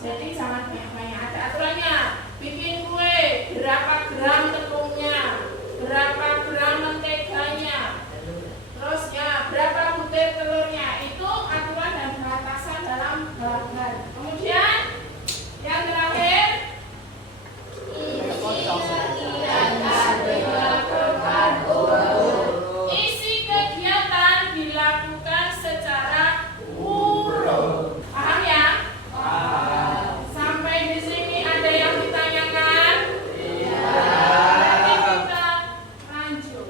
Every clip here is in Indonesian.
Jadi jangan banyak-banyak, ada aturannya. Bikin kue, berapa gram tepungnya, berapa gram menteganya, terus ya berapa butir telurnya. Itu aturan dan batasan dalam bahan. Kemudian yang terakhir, isi kegiatan dilakukan secara urut. Paham ya? Sampai di sini ada yang ditanyakan? Nanti kita lanjut.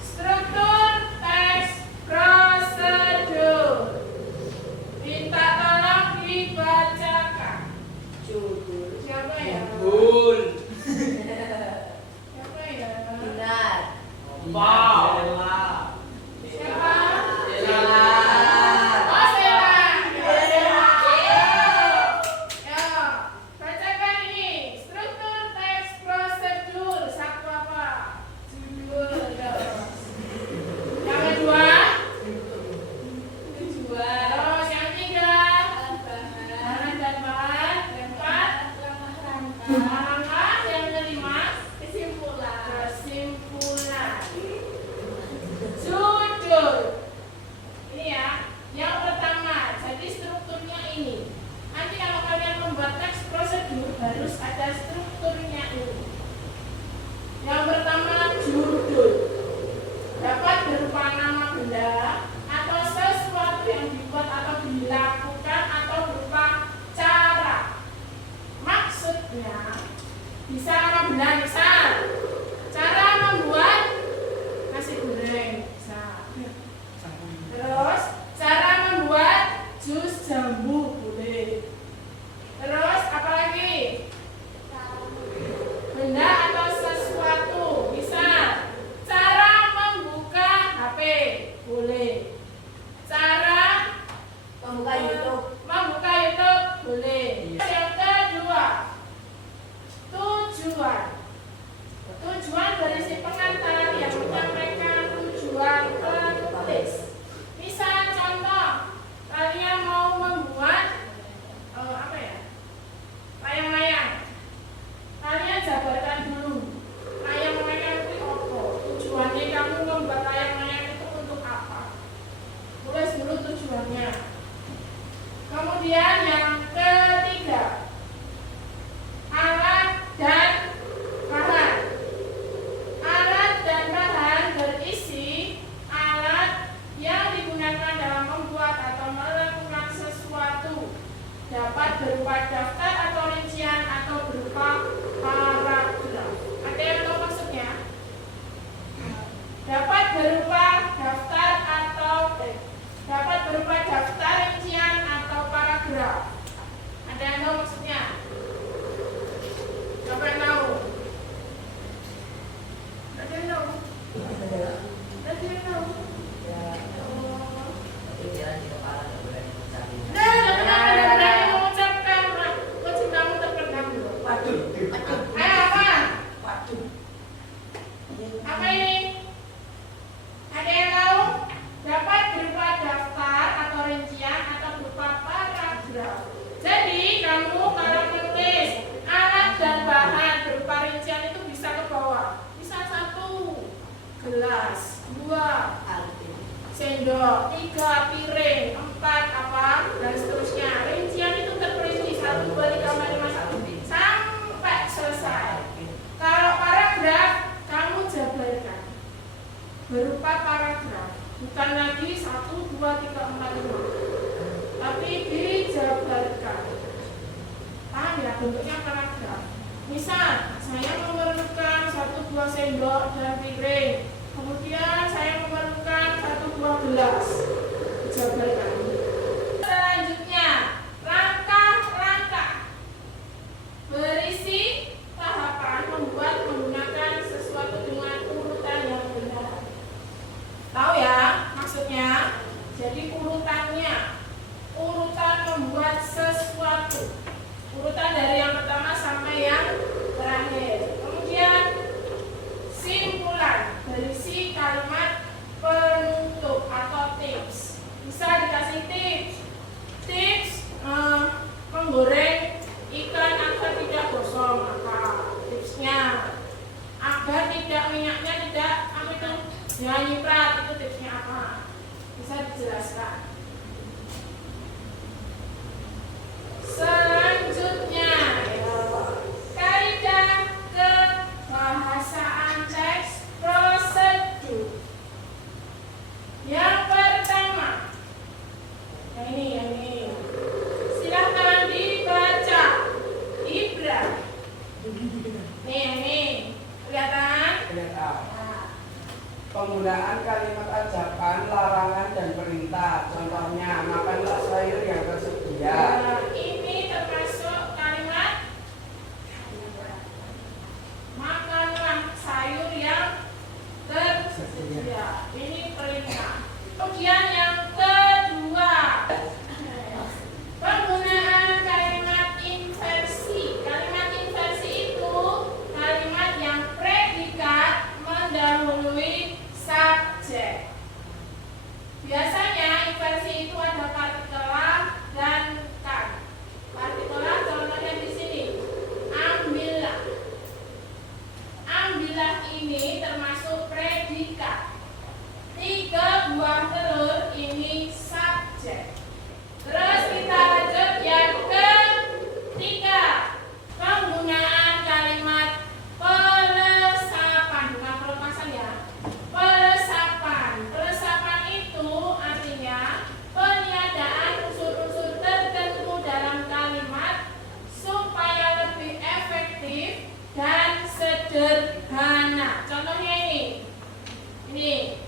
Struktur teks prosedur. Minta tolong dibacakan. Judul siapa ya? Bun. Siapa ya? Benar. Wow. Siapa? Ella. Oh, Sela. Ya, bacakan ini. Struktur teks prosedur. Satu apa? Judul. Yang kedua? Tujuan. Terus yang tiga? Bahan dan bahan. Keempat? Langkah. Yang kelima? Kesimpulan. Judul. Ini ya. Yang pertama, jadi strukturnya ini. Nanti kalau kalian membuat teks prosedur harus ada strukturnya ini. Yang pertama, judul. Dapat berupa nama benda atau sesuatu yang dibuat atau dilakukan atau berupa cara. Maksudnya bisa nama benda, misal cara membuat nasi goreng, bisa. Terus cara membuat jus jambu boleh. Terus apa lagi? Benda atau sesuatu, misal cara membuka HP boleh. Cara Membuka YouTube. membuka YouTube boleh. Yang kedua, tujuan. Tujuan berisi pengantar yang menyampaikan tujuan penulis. Misal contoh, kalian mau membuat apa ya? Layang-layang. Kalian jabarkan dulu. Layang-layang itu apa? Tujuannya kamu membuat layang-layang itu untuk apa? Tulis dulu tujuannya. Kemudian yang ketiga, alat dan bahan. Alat dan bahan berisi alat yang digunakan dalam membuat atau melakukan sesuatu. Dapat berupa daftar atau rincian atau berupa paragraf. Ada yang tahu maksudnya? Dapat berupa daftar atau dapat berupa daftar, rincian atau paragraf. Ada yang tahu maksudnya? Siapa yang tahu? Ada yang tahu? Ada yang tahu? Oh. Nah, ada berani mengucapkan cintamu terpendam dulu. Waduh. Ayo apa? Waduh. Apa ini? Ada yang tahu? Dapat berupa daftar atau rincian atau berupa paragraf. Jadi kamu kalau menulis alat dan bahan berupa rincian itu bisa ke bawah. Bisa 1 gelas, 2 sendok, 3 piring, 4 apa dan seterusnya. Rincian itu terperinci 1, 2, 3, 4, 5, 1 sampai selesai. Kalau paragraf kamu jabarkan berupa paragraf, bukan lagi 1, 2, 3, 4, 5, tapi dijabarkan. Paham ya, bentuknya paragraf. Misal saya memerlukan 1 buah sendok dan piring, kemudian saya memerlukan 1 buah gelas, dijabarkan. Selanjutnya, langkah-langkah berisi tahapan membuat menggunakan sesuatu dengan urutan yang benar. Tahu ya maksudnya? Jadi urutannya, urutan membuat sesuatu, urutan dari yang pertama sampai yang terakhir. Kemudian simpulan berisi kalimat penutup atau tips. Biasanya inversi itu ada partikelar dan kan. Partikelar contohnya di sini. Ambillah. Ambillah ini termasuk predikat. 3 buah telur ini subjek. Terus kita lanjut yang ketiga. Penggunaan kalimat pelesapan, bukan pelepasan ya. Pelesapan. Pelesapan itu artinya peniadaan unsur-unsur tertentu dalam kalimat supaya lebih efektif dan sederhana. Contohnya ini. Ini.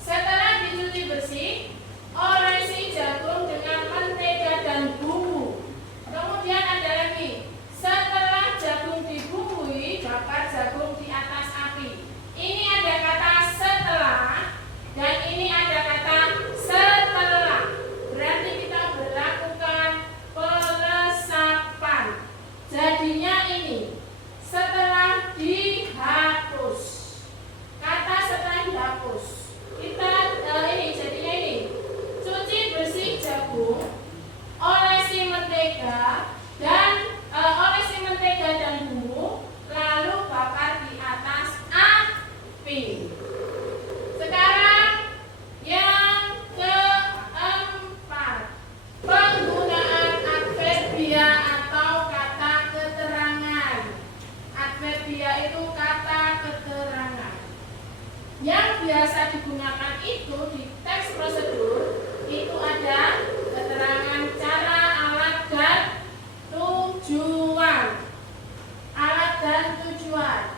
Setelah dicuci bersih, olesi jagung dengan mentega dan bumbu. Kemudian ada lagi. Setelah jagung dibumbui, bakar jagung di atas api. Ini ada kata setelah dan ini ada kata setelah. Berarti kita berlakukan pelesapan. Jadinya ini setelah dihapus. Kata setelah dihapus. Kita ini jadinya ini. Cuci bersih jagung, olesi mentega dan bumbu, lalu bakar di atas api. Sekarang yang keempat, penggunaan adverbia atau kata keterangan. Adverbia itu kata keterangan. Yang biasa digunakan itu di teks prosedur itu ada keterangan cara, alat, dan tujuan. Alat dan tujuan.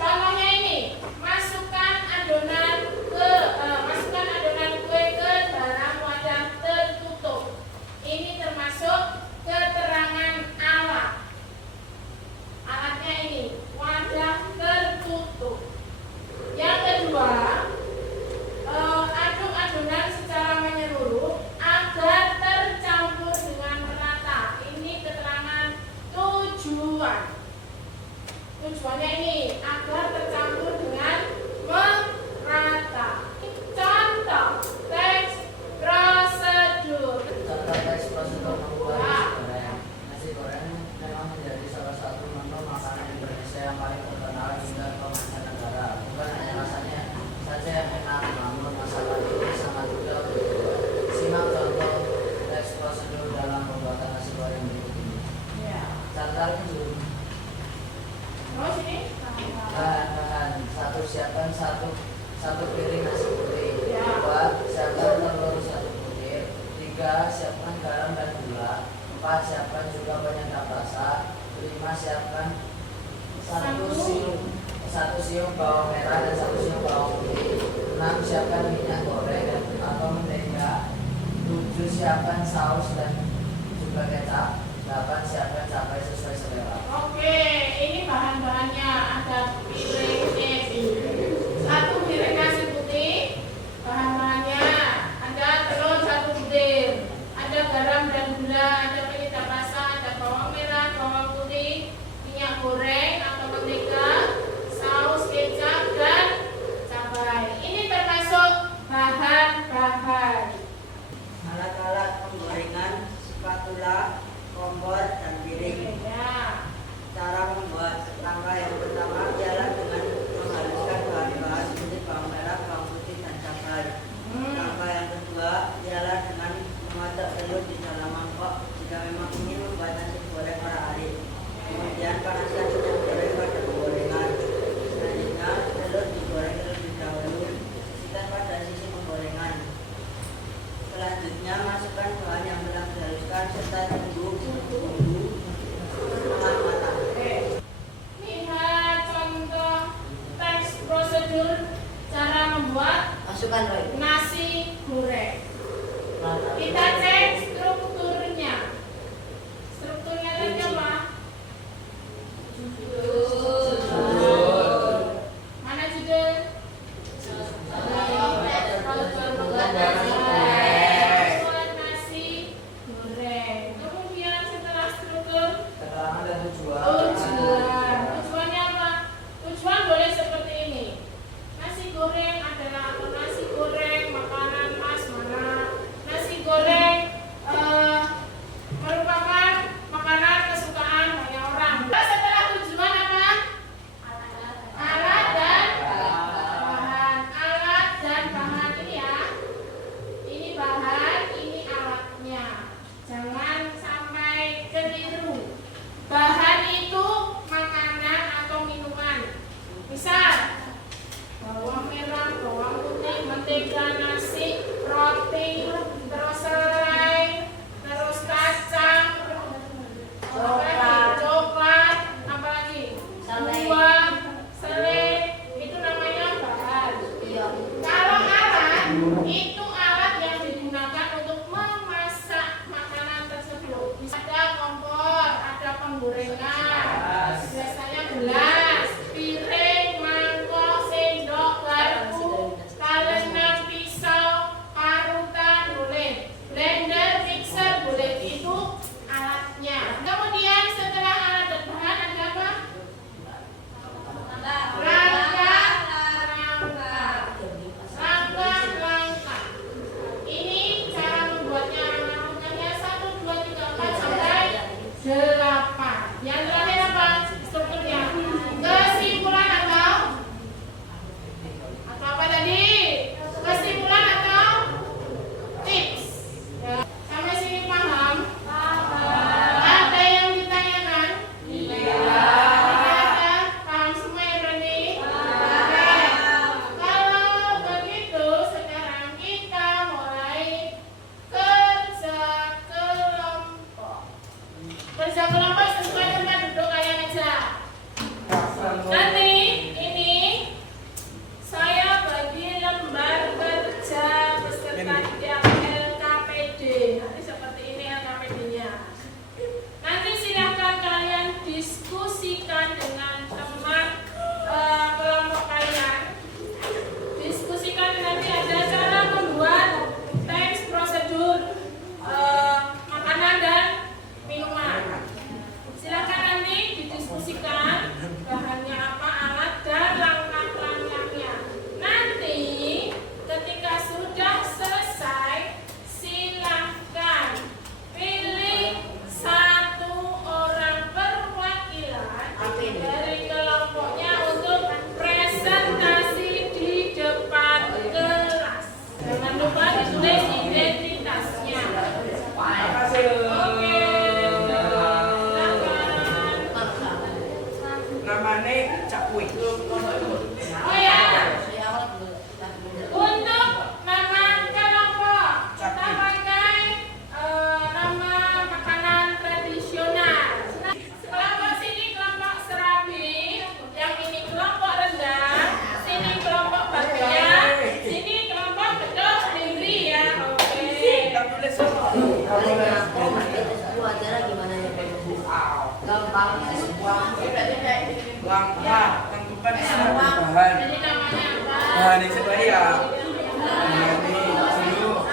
Contohnya ini, masukkan adonan kue ke dalam wadah tertutup. Ini termasuk keterangan alat. Alatnya ini, wadah tertutup. Yang kedua, aduk adonan secara menyeluruh agar tercampur dengan merata. Ini keterangan tujuan. Tujuannya ini agar tercampur dengan merata. Contoh teks prosedur. Contoh teks prosedur membuat nasi goreng memang menjadi salah satu menu makanan Indonesia yang paling terkenal hingga ke mancanegara. Bukan hanya rasanya saja yang enak, namun masakan ini sangat mudah untuk dibuat. Simak contoh teks prosedur dalam pembuatan nasi goreng berikut ini. Catatan dulu. Terus ini Bahan-bahan: 1. Siapkan satu piring nasi putih. Ya. 2. Siapkan telur 1 butir. 3. Siapkan garam dan gula. 4. Siapkan juga penyedap rasa. 5. Siapkan 1 siung bawang merah dan 1 siung bawang putih. 6. Siapkan minyak goreng atau mentega. 7. Siapkan saus dan juga kecap. 8. Siapkan cabai sesuai selera. oke, ini bahan-bahannya. Ada piring 1 piring nasi putih. Bahan-bahannya ada telur 1 butir, ada garam dan gula, ada penyedap rasa, ada bawang merah, bawang putih, minyak goreng atau mentega, saus, kecap, dan cabai. Ini termasuk bahan-bahan. Alat-alat penggorengan, spatula, kompor, dan piring. Ya. Cara membuat: langkah yang pertama ialah dengan menghaluskan bahan-bahan seperti bawang merah, bawang putih, dan cabai. Langkah yang kedua ialah dengan memasak telur di dalam mangkok jika memang ingin membuat nasi goreng ora-alik. Kemudian panaskan minyak goreng pada penggorengan. Selanjutnya telur digoreng terlebih dahulu, sisihkan pada sisi penggorengan. Selanjutnya masukkan bahan yang telah dihaluskan serta tunggu bumbu setengah matang. Lihat contoh teks prosedur cara membuat Masukkan Roy. nasi goreng. Kita cek strukturnya. Strukturnya tadi apa? Mana judul? Buat nasi goreng. Kemudian setelah struktur Keterangan dan tujuan. tujuan. Tujuannya apa? Tujuan boleh seperti ini. Nasi goreng adalah nasi goreng Itu alat yang digunakan untuk memasak makanan tersebut. Bisa ada kompor, ada penggorengan, biasanya gelas, piring, mangkok, sendok, garpu, talengan, pisau, parutan, boleh, blender, mixer, boleh. Itu alatnya. Kemudian setelah alat dan bahan ada apa? Rangka. Ini cara membuatnya. Rangkanya 1, 2, 3, 4 sampai 8. Yang terakhir apa? Strukturnya. Kesimpulan atau apa tadi? Kesimpulan atau tips? Ya. Sampai sini paham? Ada yang ditanyakan? Ada? Paham semua ya berarti? Oke. Kalau begitu sekarang kita mulai kerja kelompok. Kerja kelompok sesuai tempat duduk kalian aja. Nanti ini saya bagi lembar kerja beserta LKPD. Nanti seperti ini LKPD-nya. Nanti silahkan kalian diskusikan dengan teman kelompok kalian. Diskusikan nanti ada cara membuat teks prosedur makanan dan minuman. Silakan nanti didiskusikan bahannya apa, alat dan langkah-langkahnya. Nanti ketika sudah selesai silahkan pilih 1 orang perwakilan dari kelompoknya untuk presentasi di depan kelas. Jangan lupa ditulis identitasnya. Oke. Namanya Cak Wik. Oh ya, untuk nama kelompok kita pakai nama makanan tradisional. Kelompok sini kelompok serabi, yang ini kelompok rendang, sini kelompok bagian, sini kelompok bedok diri ya. Oke. Kita tulis semua. Gimana ya? Gampang semua. Langkah tentukan bahan. Jadi namanya apa? Bahan yang sebaik ya. Ini dulu.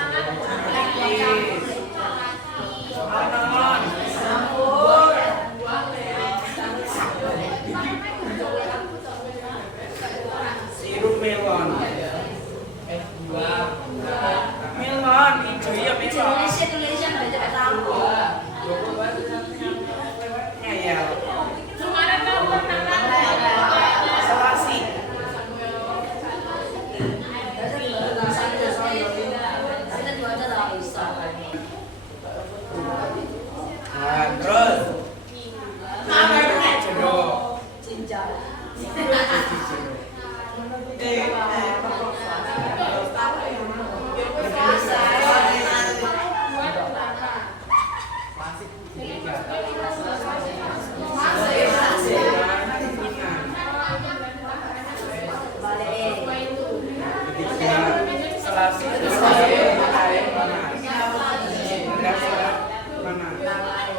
Nanon. Sirup melon. Melon, hijau ya melon. Indonesia belajar tahu. Ngeyel. Gimana tahu perkenalan? Selasi. Kita juga ada lah bisa. Nah, terus. Jeruk. Cincang. Selasi.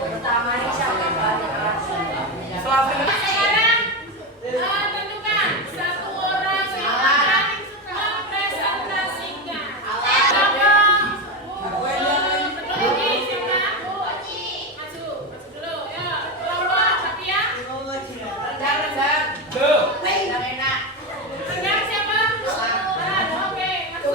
Pertama ini siapa banyak. Sekarang tentukan 1 orang yang akan mempresentasikan. Kelompok ini siapa? Maju dulu. Ya, kelompok tapi ya. Rendang. Rendang siapa? Oke, maju.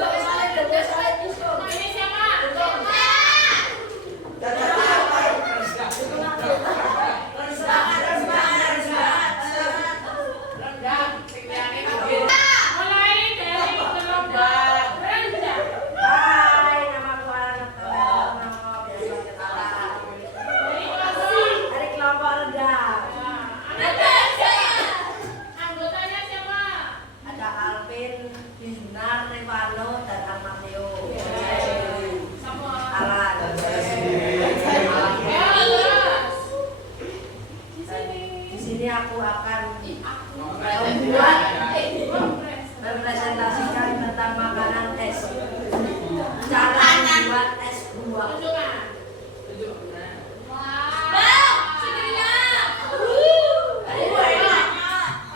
dua. Tunjukkan.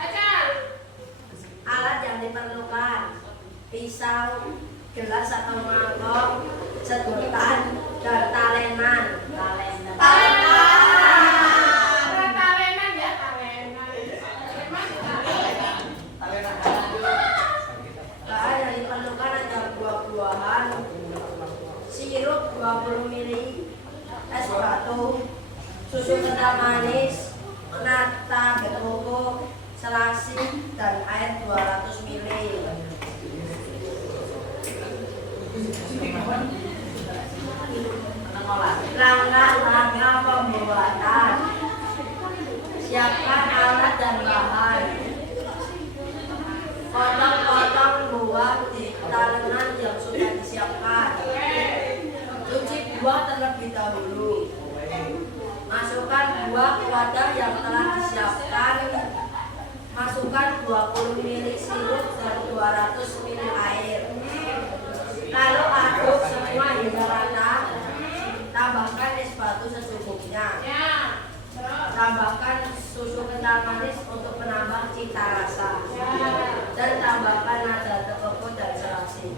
Baca. Alat yang diperlukan: pisau, gelas atau mangkok, sedotan, dan talenan. Talenan ya, talenan. Bahan yang diperlukan ada buah-buahan, sirup 20 ml, es batu, susu kental manis, nata berkoko, selasi, dan air 200 ml. Langkah-langkah pembuatan: siapkan alat dan bahan. Potong-potong buah di talenan yang sudah disiapkan. Cuci buah terlebih dahulu. Masukkan buah ke wadah yang telah disiapkan. Masukkan 20 ml sirup dan 200 ml air. Lalu aduk semua hingga rata. Tambahkan es batu secukupnya. Ya. Terus. Tambahkan susu kental manis untuk menambah cita rasa. Dan tambahkan nada terkoko dan selasi.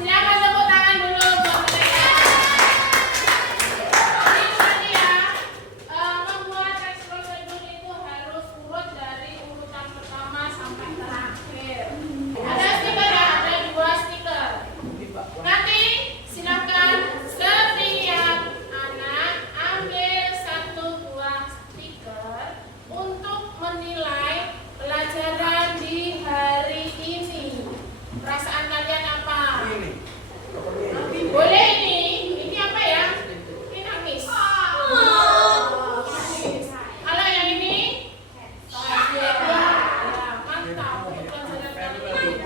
Silakan tepuk tangan dulu buat mereka. Ini tadi ya, membuat teks prosedur itu harus urut dari urutan pertama sampai terakhir. Ada stiker ya, ada 2 stiker. Nanti silakan setiap anak ambil 1 buah stiker untuk menilai pelajaran di hari ini. Perasaan kalian apa? Boleh ini apa ya? Ini nangis. Kalau yang ini? Ya, mantap. Pelajaran kali ini.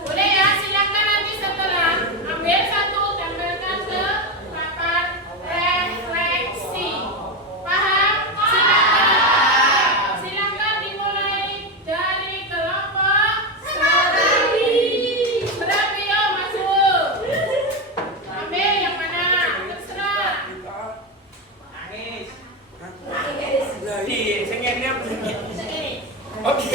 Boleh ya, silakan nanti setelah ambil 1, tempelkan ke papan refleksi. Paham? Silakan dimulai dari kelompok Serabi yo masuk. Ambil yang mana? Terserah. Segini. Oke.